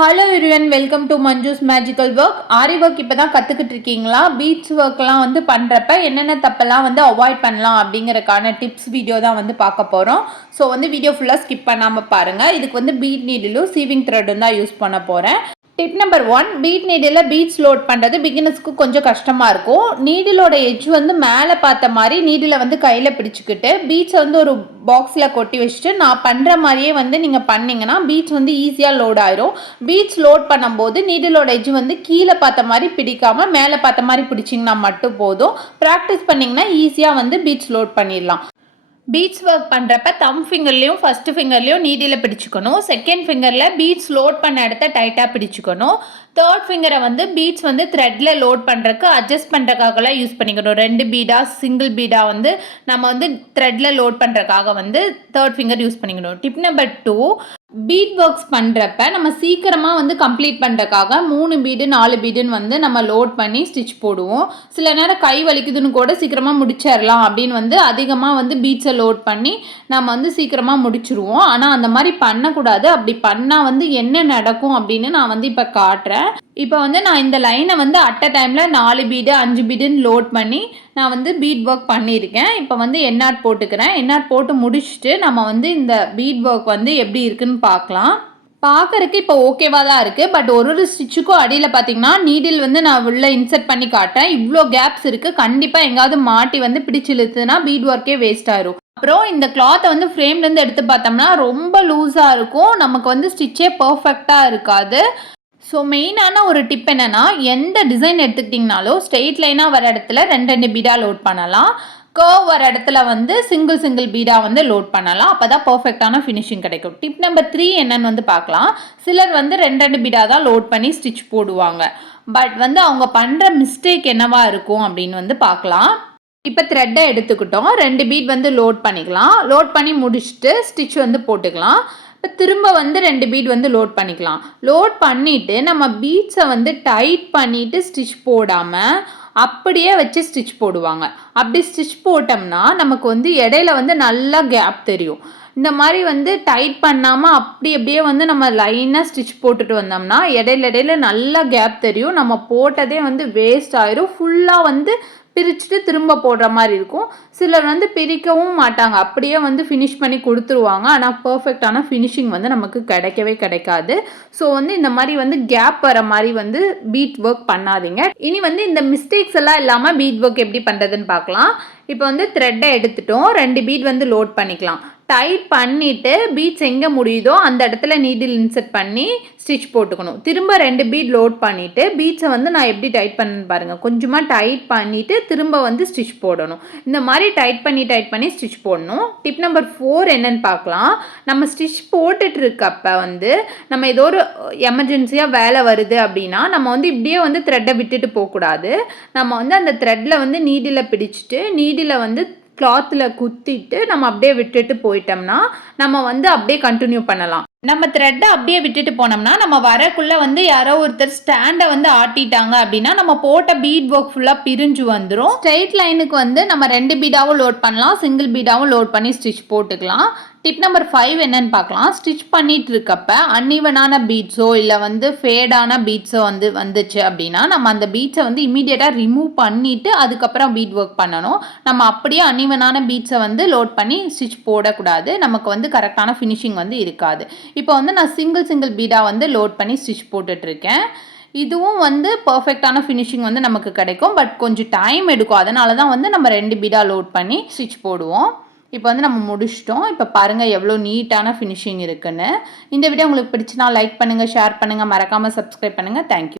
Hello everyone, welcome to Manju's magical work. Aari work இப்போ தான் கற்றுக்கிட்டு இருக்கீங்களா? பீட்ஸ் ஒர்க்லாம் வந்து பண்ணுறப்ப என்னென்ன தப்பெல்லாம் வந்து அவாய்ட் பண்ணலாம் அப்படிங்கிறக்கான டிப்ஸ் வீடியோ தான் வந்து பார்க்க போகிறோம். ஸோ வந்து வீடியோ ஃபுல்லாக ஸ்கிப் பண்ணாமல் பாருங்கள். இதுக்கு வந்து பீட் நீடிலும் சீவிங் த்ரெட்டும் தான் யூஸ் பண்ண போகிறேன். Tip number 1, bead needle beads load பண்ணுறது பிகினர்ஸ்க்கு கொஞ்சம் கஷ்டமாக இருக்கும். நீடிலோட எட்ஜ் வந்து மேலே பார்த்த மாதிரி நீடில் வந்து கையில் பிடிச்சிக்கிட்டு பீட்ஸை வந்து ஒரு பாக்ஸில் கொட்டி வச்சுட்டு நான் பண்ணுற மாதிரியே வந்து நீங்கள் பண்ணிங்கன்னா பீட்ஸ் வந்து ஈஸியாக லோட் ஆயிரும். பீட்ஸ் லோட் பண்ணும்போது நீடிலோட எட்ஜ் வந்து கீழே பார்த்த மாதிரி பிடிக்காமல் மேலே பார்த்த மாதிரி பிடிச்சிங்கன்னா மட்டும் போதும். ப்ராக்டிஸ் பண்ணிங்கன்னா ஈஸியாக வந்து பீட்ஸ் லோட் பண்ணிடலாம். பீட்ஸ் ஒர்க் பண்ணுறப்ப தம் ஃபிங்கர்லேயும் ஃபஸ்ட்டு ஃபிங்கர்லேயும் நீடியில் பிடிச்சிக்கணும். செகண்ட் ஃபிங்கரில் பீட்ஸ் லோட் பண்ண இடத்த டைட்டாக பிடிச்சிக்கணும். தேர்ட் ஃபிங்கரை வந்து பீட்ஸ் வந்து த்ரெட்டில் லோட் பண்ணுறதுக்கு அட்ஜஸ்ட் பண்ணுறதுக்காகலாம் யூஸ் பண்ணிக்கணும். 2 பீடாக சிங்கிள் பீடாக வந்து நம்ம வந்து த்ரெட்டில் லோட் பண்ணுறதுக்காக வந்து தேர்ட் ஃபிங்கர் யூஸ் பண்ணிக்கணும். டிப் நம்பர் 2, பீட் ஒர்க்ஸ் பண்ணுறப்ப நம்ம சீக்கிரமாக வந்து கம்ப்ளீட் பண்ணுறதுக்காக 3 பீடு 4 பீடுன்னு வந்து நம்ம லோட் பண்ணி ஸ்டிச் போடுவோம். சில நேரம் கை வலிக்குதுன்னு கூட சீக்கிரமாக முடிச்சிடலாம் அப்படின்னு வந்து அதிகமாக வந்து பீட்ஸை லோட் பண்ணி நம்ம வந்து சீக்கிரமாக முடிச்சிருவோம். ஆனால் அந்த மாதிரி பண்ணக்கூடாது. அப்படி பண்ணால் வந்து என்ன நடக்கும் அப்படின்னு நான் வந்து இப்போ காட்டுறேன். இப்போ வந்து நான் இந்த லைனை வந்து அட் அ டைமில் 4 பீடு 5 பீடுன்னு லோட் பண்ணி நான் வந்து பீட் ஒர்க் பண்ணியிருக்கேன். இப்போ வந்து எண்ணாட் போட்டுக்கிறேன். எண்ணாட் போட்டு முடிச்சுட்டு நம்ம வந்து இந்த பீட் ஒர்க் வந்து எப்படி இருக்குன்னு பார்க்கலாம். பார்க்கறதுக்கு இப்போ ஓகேவாக தான் இருக்குது. பட் ஒரு ஸ்டிச்சுக்கும் அடியில் பார்த்தீங்கன்னா நீடில் வந்து நான் உள்ள இன்சர்ட் பண்ணி காட்டேன். இவ்வளோ கேப்ஸ் இருக்குது. கண்டிப்பாக எங்காவது மாட்டி வந்து பிடிச்சி இழுத்துனா பீட் ஒர்க்கே வேஸ்ட் ஆயிரும். அப்புறம் இந்த கிளாத்தை வந்து ஃப்ரேம்லேருந்து எடுத்து பார்த்தோம்னா ரொம்ப லூஸாக இருக்கும். நமக்கு வந்து ஸ்டிச்சே பர்ஃபெக்டாக இருக்காது. ஸோ மெயினான ஒரு டிப் என்னென்னா, எந்த டிசைன் எடுத்துக்கிட்டிங்கனாலும் ஸ்ட்ரெயிட் லைனாக வர இடத்துல 2 பீடாக லோட் பண்ணலாம். கர்வ் வர இடத்துல வந்து சிங்கிள் பீடாக வந்து லோட் பண்ணலாம். அப்போ தான் பர்ஃபெக்டான ஃபினிஷிங் கிடைக்கும். டிப் நம்பர் 3 என்னன்னு வந்து பார்க்கலாம். சிலர் வந்து 2 பீடாக தான் லோட் பண்ணி ஸ்டிச் போடுவாங்க. பட் வந்து அவங்க பண்ணுற மிஸ்டேக் என்னவா இருக்கும் அப்படின்னு வந்து பார்க்கலாம். இப்போ த்ரெட்டை எடுத்துக்கிட்டோம். 2 பீட் வந்து லோட் பண்ணிக்கலாம். லோட் பண்ணி முடிச்சுட்டு ஸ்டிச் வந்து போட்டுக்கலாம். இப்போ திரும்ப வந்து 2 பீட் வந்து லோட் பண்ணிக்கலாம். லோட் பண்ணிவிட்டு நம்ம பீட்ஸை வந்து டைட் பண்ணிவிட்டு ஸ்டிச் போடாமல் அப்படியே வச்சு ஸ்டிச் போடுவாங்க. அப்படி ஸ்டிச் போட்டோம்னா நமக்கு வந்து இடையில வந்து நல்லா கேப் தெரியும். இந்த மாதிரி வந்து டைட் பண்ணாமல் அப்படியே வந்து நம்ம லைனாக ஸ்டிச் போட்டுட்டு வந்தோம்னா இடையில நல்லா கேப் தெரியும். நம்ம போட்டதே வந்து வேஸ்ட் ஆயிரும். ஃபுல்லாக வந்து பிரிச்சுட்டு திரும்ப போடுற மாதிரி இருக்கும். சிலர் வந்து பிரிக்கவும் மாட்டாங்க. அப்படியே வந்து ஃபினிஷ் பண்ணி கொடுத்துருவாங்க. ஆனால் பர்ஃபெக்டான ஃபினிஷிங் வந்து நமக்கு கிடைக்கவே கிடைக்காது. ஸோ வந்து இந்த மாதிரி வந்து கேப் வர மாதிரி வந்து பீட் ஒர்க் பண்ணாதீங்க. இனி வந்து இந்த மிஸ்டேக்ஸ் எல்லாம் இல்லாமல் பீட் ஒர்க் எப்படி பண்ணுறதுன்னு பார்க்கலாம். இப்போ வந்து த்ரெட்டை எடுத்துட்டோம். 2 பீட் வந்து லோட் பண்ணிக்கலாம். டைட் பண்ணிவிட்டு பீட்ஸ் எங்கே முடியுதோ அந்த இடத்துல நீடில் இன்சர்ட் பண்ணி ஸ்டிச் போட்டுக்கணும். திரும்ப 2 பீட் லோட் பண்ணிவிட்டு பீட்ஸை வந்து நான் எப்படி டைட் பண்ணு பாருங்கள். கொஞ்சமாக டைட் பண்ணிவிட்டு திரும்ப வந்து ஸ்டிச் போடணும். இந்த மாதிரி டைட் பண்ணி ஸ்டிச் போடணும். டிப் நம்பர் 4 என்னன்னு பார்க்கலாம். நம்ம ஸ்டிச் போட்டுட்டு இருக்கப்ப வந்து நம்ம ஏதோ ஒரு எமர்ஜென்சியாக வேலை வருது அப்படின்னா நம்ம வந்து இப்படியே வந்து த்ரெட்டை விட்டுட்டு போகக்கூடாது. நம்ம வந்து அந்த த்ரெட்டில் வந்து நீடில் பிடிச்சிட்டு நீடில் வந்து கிளாத்தில் குத்திட்டு நம்ம அப்படியே விட்டுட்டு போயிட்டோம்னா நம்ம வந்து அப்படியே கண்டினியூ பண்ணலாம். நம்ம த்ரெட்டை அப்படியே விட்டுட்டு போனோம்னா நம்ம வரக்குள்ளே வந்து யாரோ ஒருத்தர் ஸ்டாண்டை வந்து ஆட்டிட்டாங்க அப்படின்னா நம்ம போட்ட பீட் ஒர்க் ஃபுல்லாக பிரிஞ்சு வந்துடும். ஸ்ட்ரெயிட் லைனுக்கு வந்து நம்ம 2 பீடாவும் லோட் பண்ணலாம். சிங்கிள் பீடாவும் லோட் பண்ணி ஸ்டிச் போட்டுக்கலாம். டிப் நம்பர் 5 என்னன்னு பார்க்கலாம். ஸ்டிச் பண்ணிட்டு இருக்கப்ப அன்இவனான பீட்ஸோ இல்லை வந்து ஃபேடான பீட்ஸோ வந்து வந்துச்சு அப்படின்னா நம்ம அந்த பீட்ஸை வந்து இமீடியட்டாக ரிமூவ் பண்ணிவிட்டு அதுக்கப்புறம் பீட் ஒர்க் பண்ணணும். நம்ம அப்படியே அன்இவனான பீட்ஸை வந்து லோட் பண்ணி ஸ்டிச் போடக்கூடாது. நமக்கு வந்து கரெக்டான ஃபினிஷிங் வந்து இருக்காது. இப்போ வந்து நான் சிங்கிள் பீடாக வந்து லோட் பண்ணி ஸ்டிச் போட்டுட்ருக்கேன். இதுவும் வந்து பர்ஃபெக்டான ஃபினிஷிங் வந்து நமக்கு கிடைக்கும். பட் கொஞ்சம் டைம் எடுக்கும். அதனால தான் வந்து நம்ம 2 பீடாக லோட் பண்ணி ஸ்டிச் போடுவோம். இப்போ வந்து நம்ம முடிச்சிட்டோம். இப்போ பாருங்கள் எவ்வளோ நீட்டான ஃபினிஷிங் இருக்குன்னு. இந்த வீடியோ உங்களுக்கு பிடிச்சினா லைக் பண்ணுங்கள், ஷேர் பண்ணுங்கள், மறக்காமல் சப்ஸ்கிரைப் பண்ணுங்கள். தேங்க்யூ.